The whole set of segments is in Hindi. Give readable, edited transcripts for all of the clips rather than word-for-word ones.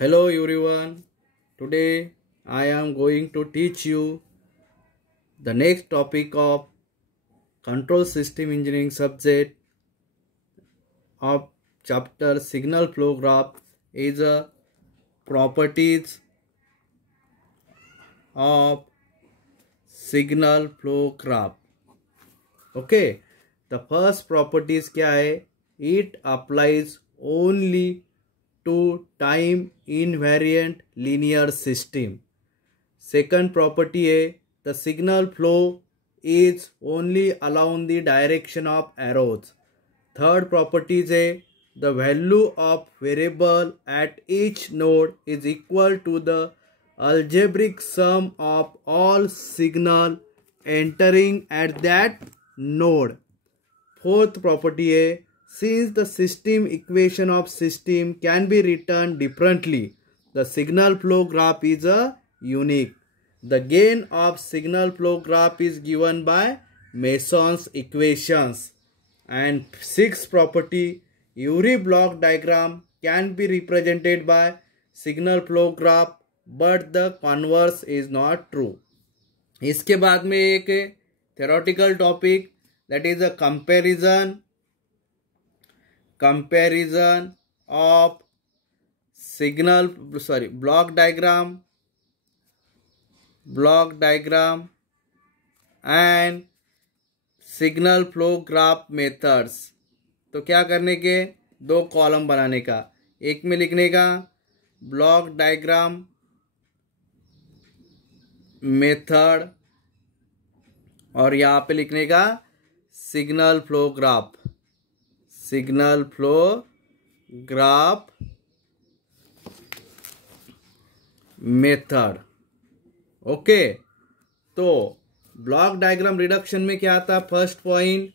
Hello everyone. Today I am going to teach you the next topic of control system engineering subject of chapter signal flow graph is properties of signal flow graph. Okay. The first properties क्या है? It applies only to time invariant linear system. Second property है the signal flow is only along the direction of arrows. Third property है the value of variable at each node is equal to the algebraic sum of all signal entering at that node. Fourth property है since the system equation of system can be written differently, the signal flow graph is unique. The gain of signal flow graph is given by Mason's equations. And sixth property, every block diagram can be represented by signal flow graph, but the converse is not true. इसके बाद में एक theoretical topic, that is a comparison of block diagram and signal flow graph methods. तो क्या करने के, दो कॉलम बनाने का, एक में लिखने का ब्लॉक डायग्राम मेथड और यहाँ पे लिखने का signal flow graph method. Okay. तो ब्लॉक डायग्राम रिडक्शन में क्या आता है? First point,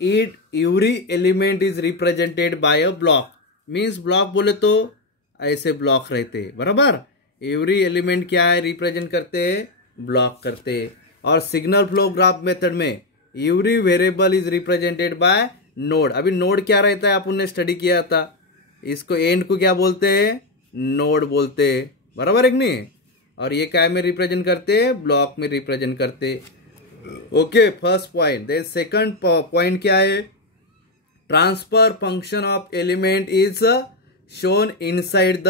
it every element is represented by a block. Means block बोले तो ऐसे ब्लॉक रहते, बराबर. एवरी एलिमेंट क्या है? रिप्रेजेंट करते हैं, ब्लॉक करते. और सिग्नल फ्लो ग्राफ मेथड में every variable is represented by node. अभी नोड क्या रहता है अपन ने स्टडी किया था, इसको एंड को क्या बोलते हैं? नोड बोलते हैं, बराबर है कि नहीं. और ये क्या में रिप्रेजेंट करते हैं? ब्लॉक में रिप्रेजेंट करते. Okay, first point. Then second point क्या है? Transfer function of element is shown inside the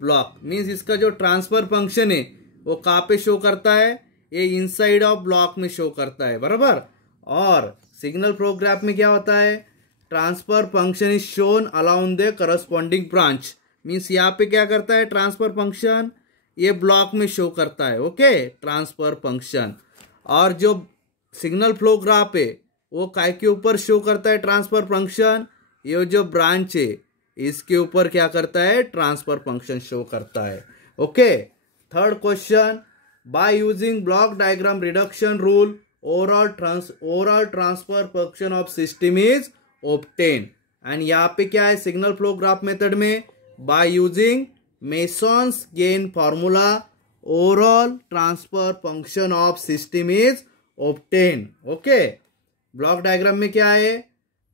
block. Means इसका जो ट्रांसफर फंक्शन है वो कहाँ पे शो करता है? ये इनसाइड ऑफ ब्लॉक में शो करता है, बराबर. और सिग्नल फ्लो ग्राफ में क्या होता है? Transfer function is shown along the corresponding branch. Means यहाँ पे क्या करता है? ट्रांसफर फंक्शन ये ब्लॉक में शो करता है. Okay, transfer function. और जो सिग्नल फ्लो ग्राफ है वो काय के ऊपर शो करता है? Transfer function. ये जो ब्रांच है इसके ऊपर क्या करता है? ट्रांसफर फंक्शन शो करता है. Okay. Third question, by using block diagram reduction rule overall transfer function of system is obtain. And यहाँ पे क्या है? सिग्नल फ्लो ग्राफ मेथड में by using Mason's gain formula overall transfer function of system is obtained. Okay. Block diagram में क्या है?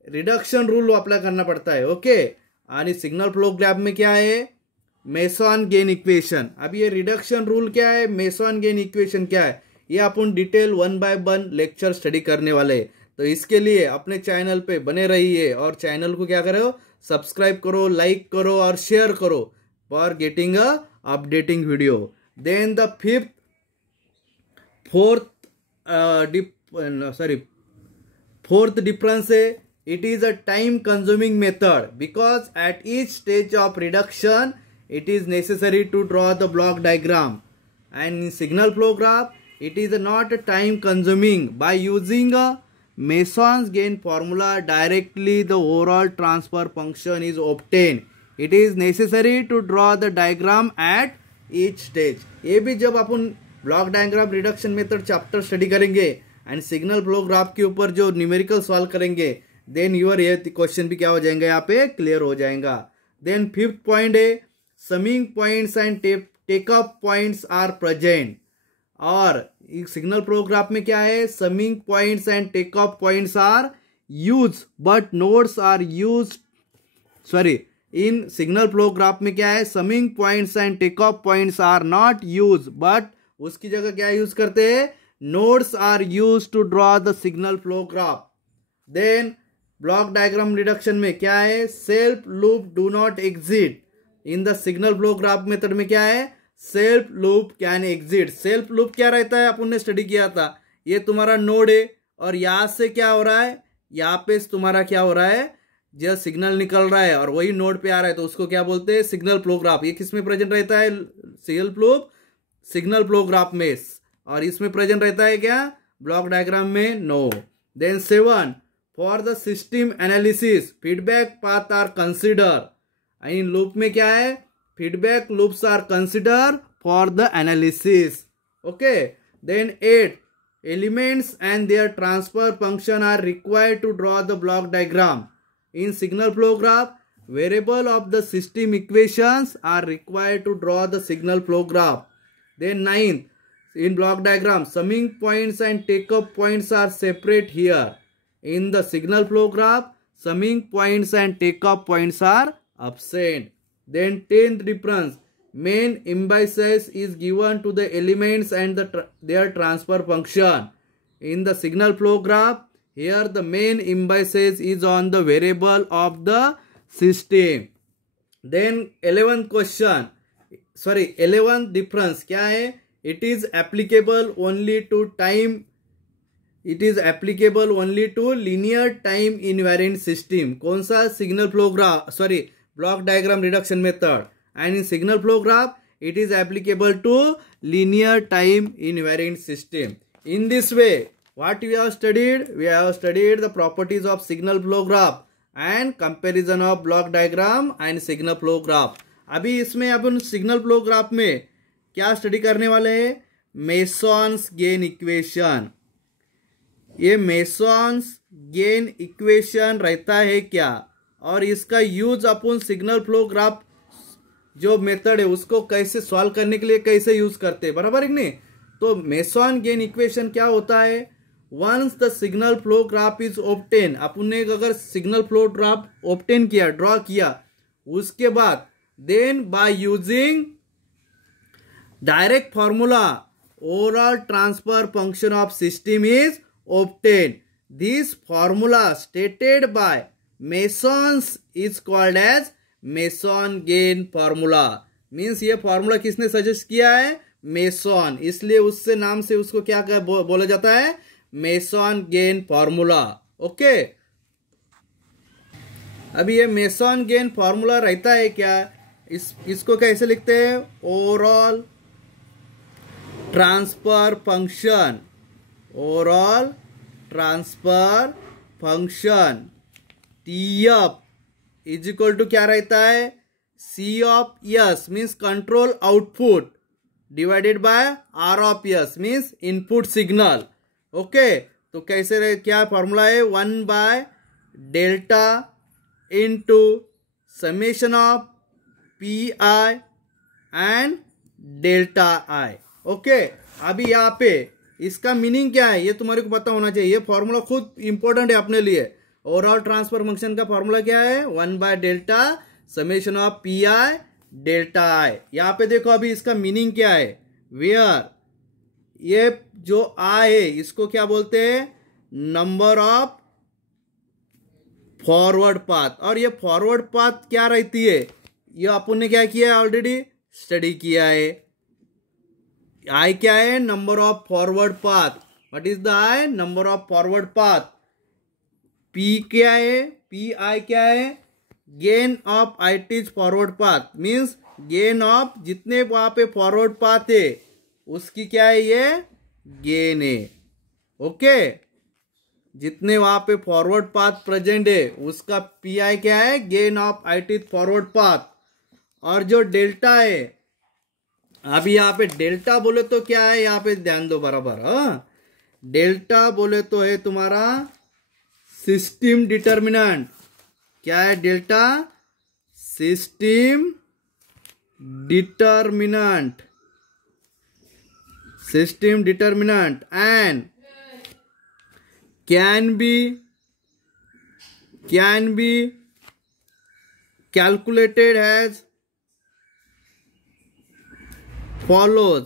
रिडक्शन रूल अप्लाई करना पड़ता है. ओके. आणि सिग्नल फ्लो ग्राफ में क्या है? Mason gain equation. अब ये रिडक्शन रूल क्या है, मेसन गेन इक्वेशन क्या है, ये अपन डिटेल 1 by 1 लेक्चर स्टडी करने वाले. तो इसके लिए अपने चैनल पे बने रहिए और चैनल को क्या करो? सब्सक्राइब करो, लाइक करो और शेयर करो for getting a updating video. Then the fourth difference है, it is a time consuming method because at each stage of reduction it is necessary to draw the block diagram. And in signal flow graph it is not time consuming. By using a Mason's gain formula directly the overall transfer function is obtained. It is necessary to draw the diagram at each stage. ये भी जब अपन block diagram reduction method chapter study करेंगे एंड सिग्नल फ्लो ग्राफ के ऊपर जो न्यूमेरिकल सॉल्व करेंगे, देन यूर ये क्वेश्चन भी क्या हो जाएंगे? यहाँ पे क्लियर हो जाएगा. देन फिफ्थ पॉइंट है summing points and take up points are present. और सिग्नल फ्लो ग्राफ में क्या है? Summing points and take up points are use but nodes are use in signal flow graph में क्या है, summing points and take off points are not use, but उसकी जगह क्या यूज करते हैं, nodes are use to draw the signal flow graph. Then block diagram reduction में क्या है, self loop do not exit in the signal flow graph method में क्या है, self loop can exit. Self loop क्या रहता है, अपन ने स्टडी किया था, ये तुम्हारा नोड है और यहां से क्या हो रहा है, यहाँ पे तुम्हारा क्या हो रहा है, जो सिग्नल निकल रहा है और वही नोड पे आ रहा है, तो उसको क्या बोलते हैं, सिग्नल फ्लो ग्राफ। ये किस में प्रेजेंट रहता है, self loop signal flow graph में, और इसमें प्रेजेंट रहता है क्या, ब्लॉक डायग्राम में, no. Then 7, for the system analysis feedback path are consider. इन लूप में क्या है, feedback loops are consider for the analysis. Okay. Then 8, elements and their transfer function are required to draw the block diagram in signal flow graph. Variable of the system equations are required to draw the signal flow graph. Then 9th, in block diagram, summing points and take-up points are separate here. In the signal flow graph, summing points and take-up points are absent. Then 10th difference, main indices is given to the elements and their transfer function. In the signal flow graph, here the main indices is on the variable of the system. Then 11th question. 11th difference क्या है, it is applicable only to time, it is applicable only to linear time invariant system। कौन सा, signal flow graph, block diagram reduction method, and in signal flow graph it is applicable to linear time invariant system। in this way what we have studied, we have studied the properties of signal flow graph and comparison of block diagram and signal flow graph। अभी इसमें अपन सिग्नल फ्लो ग्राफ में क्या स्टडी करने वाले हैं, मेसन्स गेन इक्वेशन। ये मेसन्स गेन इक्वेशन रहता है क्या, और इसका यूज अपन सिग्नल फ्लो ग्राफ जो मेथड है उसको कैसे सॉल्व करने के लिए कैसे यूज करते हैं, बराबर है कि नहीं। तो मेसन गेन इक्वेशन क्या होता है, once the signal flow graph is obtain, अपन ने अगर सिग्नल फ्लो ग्राफ ऑब्टेन किया, ड्रॉ किया, उसके बाद then by using direct formula overall transfer function of system is obtained। this formula stated by Masons is called as Mason gain formula। means ये फॉर्मूला किसने सजेस्ट किया है, मेसन, इसलिए उससे नाम से उसको क्या बोला जाता है, मेसन गेन फॉर्मूला। ओके। अभी ये मेसन गेन फॉर्मूला रहता है क्या, इसको कैसे लिखते हैं, overall transfer function, overall transfer function TF is equal to क्या रहता है, C of S means control output divided by R of S means input signal. Okay. तो कैसे क्या फॉर्मूला है, 1/डेल्टा into summation of PI and delta I। Okay. अभी यहाँ पे इसका मीनिंग क्या है ये तुम्हारे को पता होना चाहिए, ये फॉर्मूला खुद इंपॉर्टेंट है अपने लिए। ओवरऑल ट्रांसफर फंक्शन का फॉर्मूला क्या है, 1/डेल्टा summation of PI delta I। यहाँ पे देखो अभी इसका मीनिंग क्या है, वेयर ये जो I है इसको क्या बोलते हैं, नंबर ऑफ फॉरवर्ड पाथ, और ये फॉरवर्ड पाथ क्या रहती है, ये अपन ने क्या किया है, ऑलरेडी स्टडी किया है। I क्या है, number of forward path. What is the I, number of forward path. P क्या है, PI क्या है, gain of IT's forward path, means gain of जितने वहां पे फॉरवर्ड पाथ है उसकी क्या है, ये गेन है। ओके। जितने वहां पे फॉरवर्ड पाथ प्रेजेंट है उसका PI क्या है, gain of IT's forward path. और जो डेल्टा है, अभी यहाँ पे डेल्टा बोले तो क्या है, यहाँ पे ध्यान दो बराबर। डेल्टा बोले तो है तुम्हारा सिस्टम डिटर्मिनेंट। क्या है delta, system determinant, system determinant and can be calculated has follows.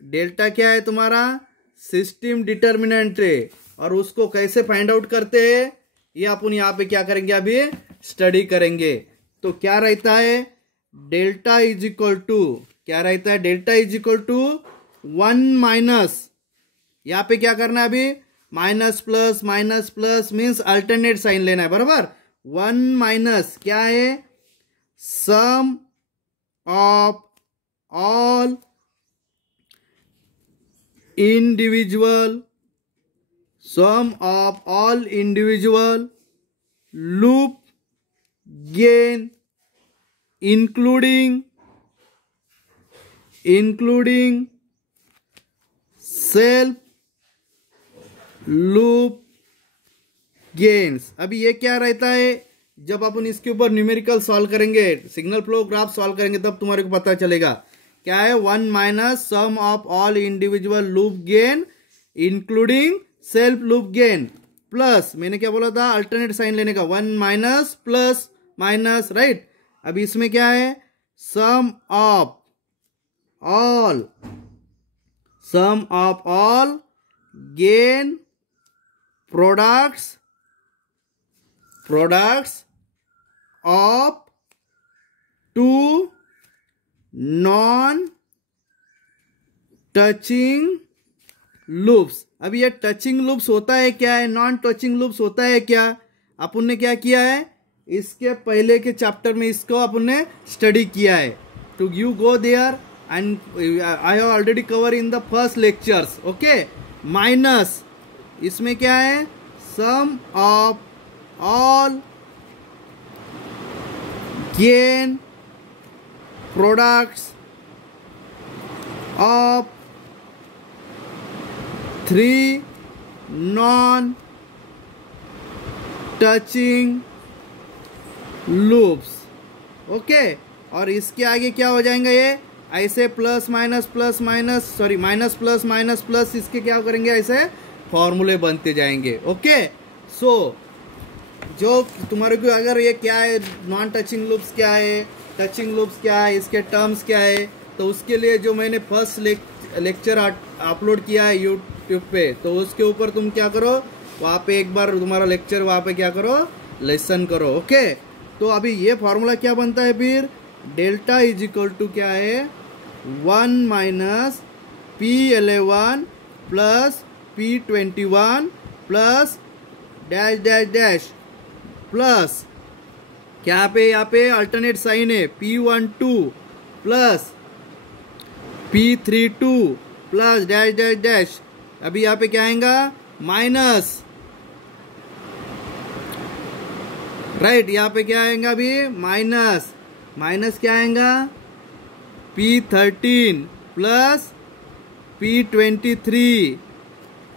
Delta क्या है तुम्हारा? सिस्टम डिटर्मिनेंट है, और उसको कैसे फाइंड आउट करते हैं ये अपन यहाँ पे क्या करेंगे, अभी स्टडी करेंगे। तो क्या रहता है? डेल्टा इज इक्वल टू, क्या रहता है? Delta is equal to 1 minus, यहाँ पे क्या करना है अभी? Minus plus means alternate sign लेना है, बराबर। 1 माइनस क्या है? Sum of all individual loop gain including self loop gains। अभी ये क्या रहता है? जब अपन इसके ऊपर न्यूमेरिकल सॉल्व करेंगे, सिग्नल फ्लो ग्राफ सॉल्व करेंगे, तब तुम्हारे को पता चलेगा क्या है। 1 minus sum of all individual loop gain including self loop gain, plus मैंने क्या बोला था? अल्टरनेट साइन लेने का, 1 माइनस प्लस माइनस, राइट। अभी इसमें क्या है? Sum of all gain products of 2 non touching loops. अब ये टचिंग लूप्स होता है क्या है, नॉन टचिंग लूप्स होता है क्या? अपन ने क्या किया है? इसके पहले के चैप्टर में इसको अपन ने स्टडी किया है। To you go there and I have already cover in the first lectures, okay. Minus इसमें क्या है? Sum of all gain products of 3 non touching loops, okay. और इसके आगे क्या हो जाएंगे? ये ऐसे प्लस माइनस माइनस प्लस इसके क्या करेंगे? ऐसे फॉर्मूले बनते जाएंगे, ओके। सो जो तुम्हारे को अगर ये क्या है, नॉन टचिंग लूप्स क्या है, टचिंग लूप्स क्या है, इसके टर्म्स क्या है, तो उसके लिए जो मैंने फर्स्ट लेक्चर अपलोड किया है यूट्यूब पे, तो उसके ऊपर तुम क्या करो, वहाँ पे एक बार तुम्हारा लेक्चर वहाँ पे क्या करो, लेसन करो, ओके। तो अभी ये फॉर्मूला क्या बनता है फिर? डेल्टा इज इक्वल टू क्या है? 1 minus P11 plus P21 plus dash dash dash plus क्या पे, यहाँ पे अल्टरनेट साइन है, P12 plus P32 plus dash dash dash. अभी यहाँ पे क्या आएगा? Minus, right. यहाँ पे क्या आएगा अभी? माइनस क्या आएगा? P13 plus P23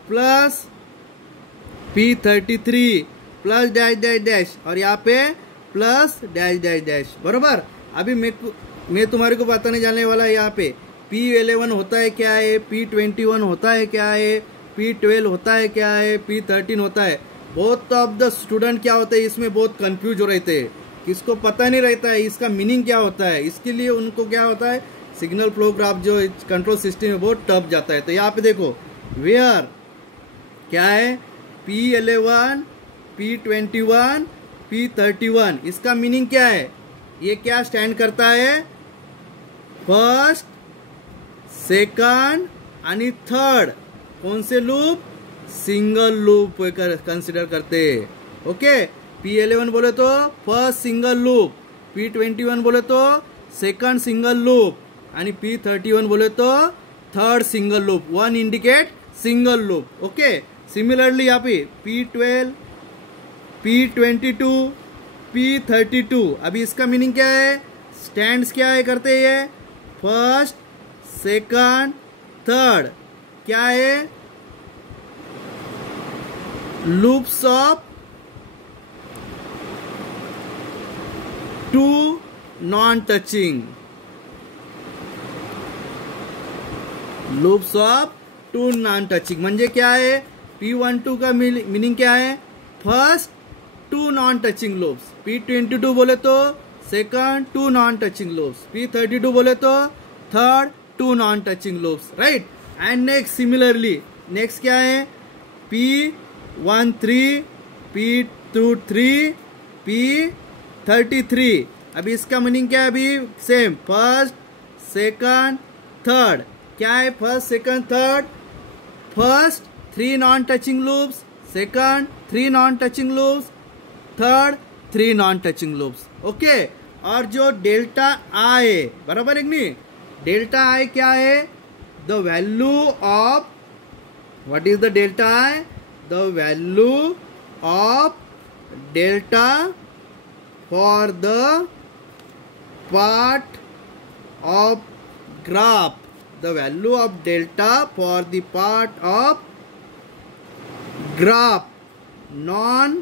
plus P33 plus dash dash dash, और यहाँ पे प्लस डैश डैश डैश, बरोबर। अभी मैं तुम्हारे को बताने जाने वाला है यहाँ पे P11 होता है क्या है, P21 होता है क्या है, P12 होता है क्या है, P13 होता है। बहुत ऑफ द स्टूडेंट क्या होते हैं इसमें बहुत कंफ्यूज हो रहे थे, किसको पता नहीं रहता है इसका मीनिंग क्या होता है। इसके लिए उनको क्या होता है, सिग्नल फ्लो ग्राफ जो कंट्रोल सिस्टम में बहुत टफ जाता है। तो यहाँ पे देखो वेयर क्या है, P11 P21 P31, इसका मीनिंग क्या है? ये क्या स्टैंड करता है? फर्स्ट, सेकंड आणि थर्ड कौन से लूप? सिंगल लूप कंसिडर करते हैं, ओके। P11 बोले तो फर्स्ट सिंगल लूप, P21 बोले तो सेकंड सिंगल लूप, आणि P31 बोले तो third single loop. 1 indicate single loop, okay. Similarly यहाँ पे P12 P22 P32, अभी इसका मीनिंग क्या है? स्टैंड्स क्या है करते हैं? फर्स्ट, सेकंड, थर्ड, क्या है? Loops of 2 non touching, loops of 2 non touching म्हणजे क्या है? P12 का मीनिंग क्या है? First 2 non touching loops, P22 बोले तो second 2 non touching loops, P32 बोले तो third 2 non touching loops, right. And next similarly next क्या है, P13, P23, P33। अभी इसका मीनिंग क्या है, अभी सेम फर्स्ट सेकंड थर्ड, क्या है first second third, first 3 non touching loops, second 3 non touching loops, third 3 non touching loops, okay. और जो डेल्टा आई बराबर है नहीं, डेल्टा आई क्या है, the value of, what is the delta I, the value of delta for the part of graph, the value of delta for the part of graph non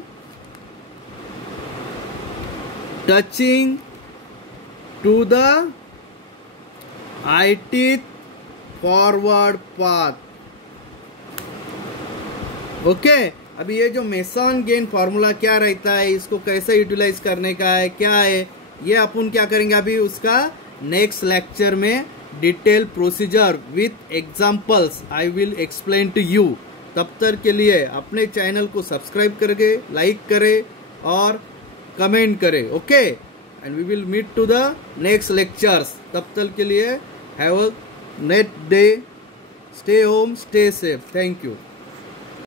touching to the ith forward path, okay. अभी ये जो मेसन गेन फॉर्मूला क्या रहता है, इसको कैसे यूटिलाइज करने का है, क्या है, ये अपन क्या करेंगे अभी उसका नेक्स्ट लेक्चर में detail procedure with examples I will explain to you. तब तक के लिए अपने चैनल को सब्सक्राइब करके लाइक करें और कमेंट करें, okay. And we will meet to the next lectures. तब तक के लिए have a nice day, stay home, stay safe, thank you.